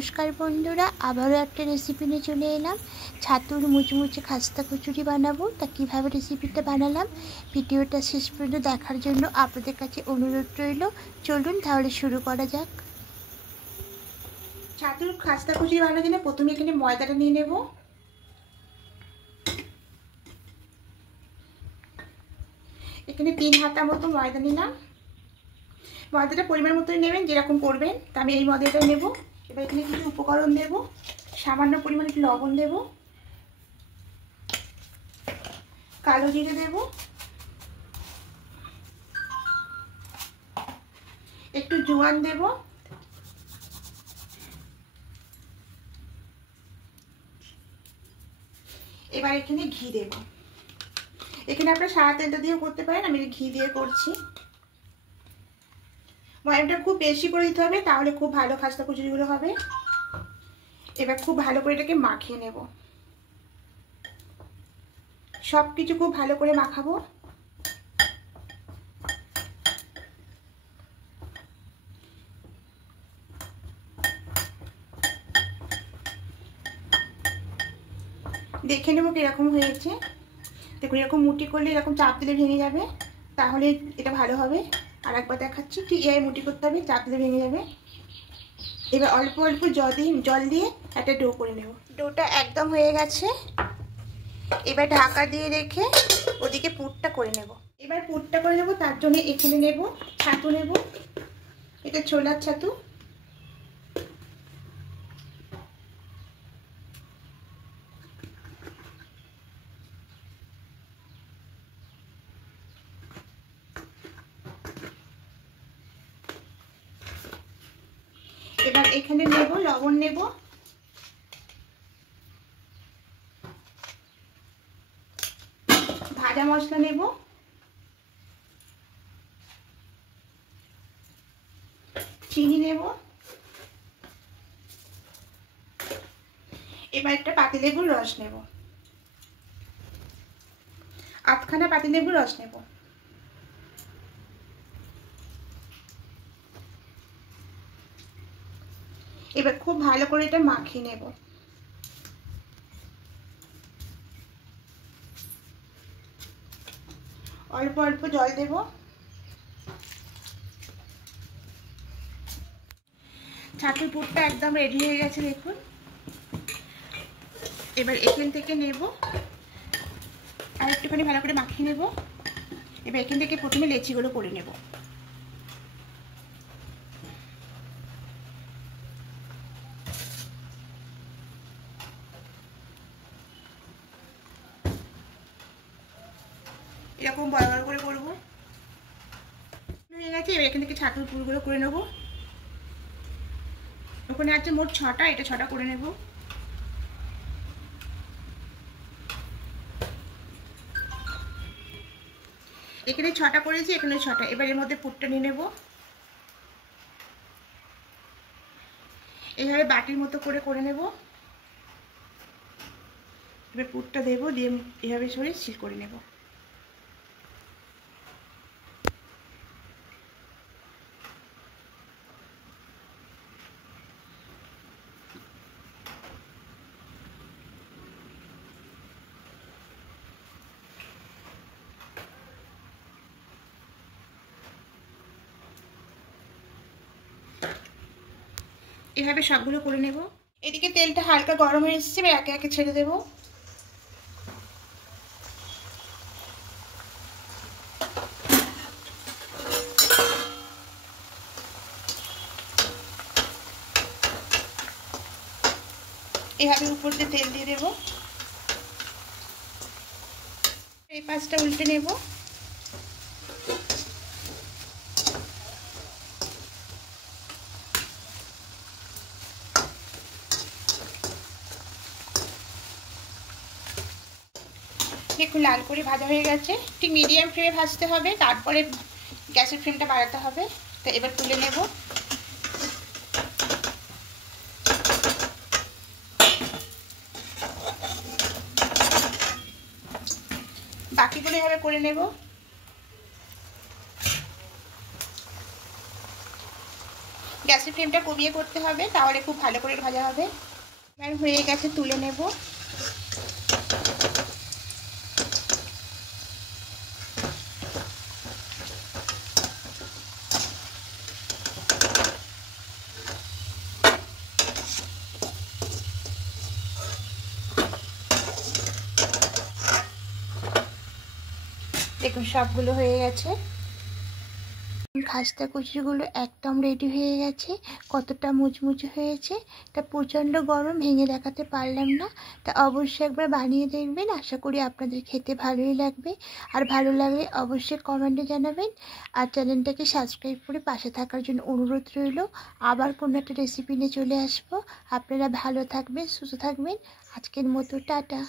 নমস্কার বন্ধুরা, আবারও একটা রেসিপি নিয়ে চলে এলাম। ছাতুর মুচমুচে খাস্তা কচুরি বানাবো। তা কীভাবে রেসিপিটা বানালাম ভিডিওটা শেষ পর্যন্ত দেখার জন্য আপনাদের কাছে অনুরোধ রইল। চলুন তাহলে শুরু করা যাক। ছাতুর খাস্তা কচুরি বানানোর জন্য প্রথমে এখানে ময়দাটা নিয়ে নেব। এখানে 3 হাতা মতো ময়দা নিলাম। ময়দাটা পরিমাণ মতোই নেবেন, যেরকম করবেন। তা আমি এই ময়দাটা নেব। এবার এখানে কিছু উপকরণ দেব। সামান্য পরিমাণে একটু লবণ দেব, কালো জিরে দেব, একটু জোয়ান দেব, এবার এখানে ঘি দেব। এখানে আপনারা সাদা তেলটা দিয়েও করতে পারেন, আমি ঘি দিয়ে করছি। ময়দাটা খুব বেশি করে দিতে হবে, তাহলে খুব ভালো খাস্তা কচুরিগুলো হবে। এবার খুব ভালো করে এটাকে মাখিয়ে নেব। সব কিছু খুব ভালো করে মাখাবো। দেখে নেবো কিরকম হয়েছে। দেখুন, এরকম মুটি করলে, এরকম চাপ দিলে ভেঙে যাবে, তাহলে এটা ভালো হবে। আর একবার দেখাচ্ছি, ঠিক এই মুটি করতে হবে, চাপ দিলে ভেঙে যাবে। এবার অল্প অল্প জল দিয়ে একটা ডো করে নেব। ডোটা একদম হয়ে গেছে। এবার ঢাকা দিয়ে রেখে ওদিকে পুরটা করে নেব। এবার পুরটা করে নেব, তার জন্য এখানে নেব ছাতু নেব। এটা ছোলার ছাতু। এবার এখানে নেব লবণ, নেব ভাজা মশলা, নেব চিনি, নেব এবার একটা পাতিলেবুর রস নেব, আধখানা পাতিলেবুর রস নেব। এবার খুব ভালো করে এটা মাখিয়ে নেব। অল্প অল্প জল দেব। ছাতুর পুরটা একদম রেডি হয়ে গেছে, দেখুন। এবার এখান থেকে নেব আর একটুখানি ভালো করে মাখিয়ে নেব। এবার এখান থেকে প্রথমে লেচিগুলো করে নেব। এরকম বড় বড় করে করব। হয়ে গেছে। এবার এখান থেকে ছাতুর পুরগুলো করে নেব। ওখানে আছে মোট 6টা, এটা 6টা করে নেব। এখানে 6টা করেছি, এখানে 6টা। এবার এর মধ্যে পুরটা নিয়ে নেব। এইভাবে বাটির মতো করে নেব। এবার পুরটা দেব, দিয়ে এভাবে সরিয়ে সিল করে নেব। এভাবে সবগুলো করে নেব। এদিকে তেলটা হালকা গরম হয়ে এসেছে, এবার একে একে ছেড়ে দেব। এভাবে উপর দিয়ে তেল দিয়ে দেব। এই পাশটা উল্টে নেব। দেখুন, লাল করে ভাজা হয়ে গেছে। ঠিক মিডিয়াম ফ্লেমে ভাজতে হবে, তারপরে গ্যাসের ফ্লেমটা বাড়াতে হবে। তো এবার তুলে নেব। বাকিগুলো এভাবে করে নেব। গ্যাসের ফ্লেমটা কমিয়ে করতে হবে, তাহলে খুব ভালো করে ভাজা হবে। এবার হয়ে গেছে, তুলে নেব। দেখুন সবগুলো হয়ে গেছে। খাস্তা কচুরিগুলো একদম রেডি হয়ে গেছে। কতটা মুচমুচে হয়েছে, তা প্রচণ্ড গরম, ভেঙে দেখাতে পারলাম না। তা অবশ্যই একবার বানিয়ে দেখবেন, আশা করি আপনাদের খেতে ভালোই লাগবে। আর ভালো লাগলে অবশ্যই কমেন্টে জানাবেন। আর চ্যানেলটাকে সাবস্ক্রাইব করে পাশে থাকার জন্য অনুরোধ রইল। আবার কোনো একটা রেসিপি নিয়ে চলে আসবো। আপনারা ভালো থাকবেন, সুস্থ থাকবেন। আজকের মতো টাটা।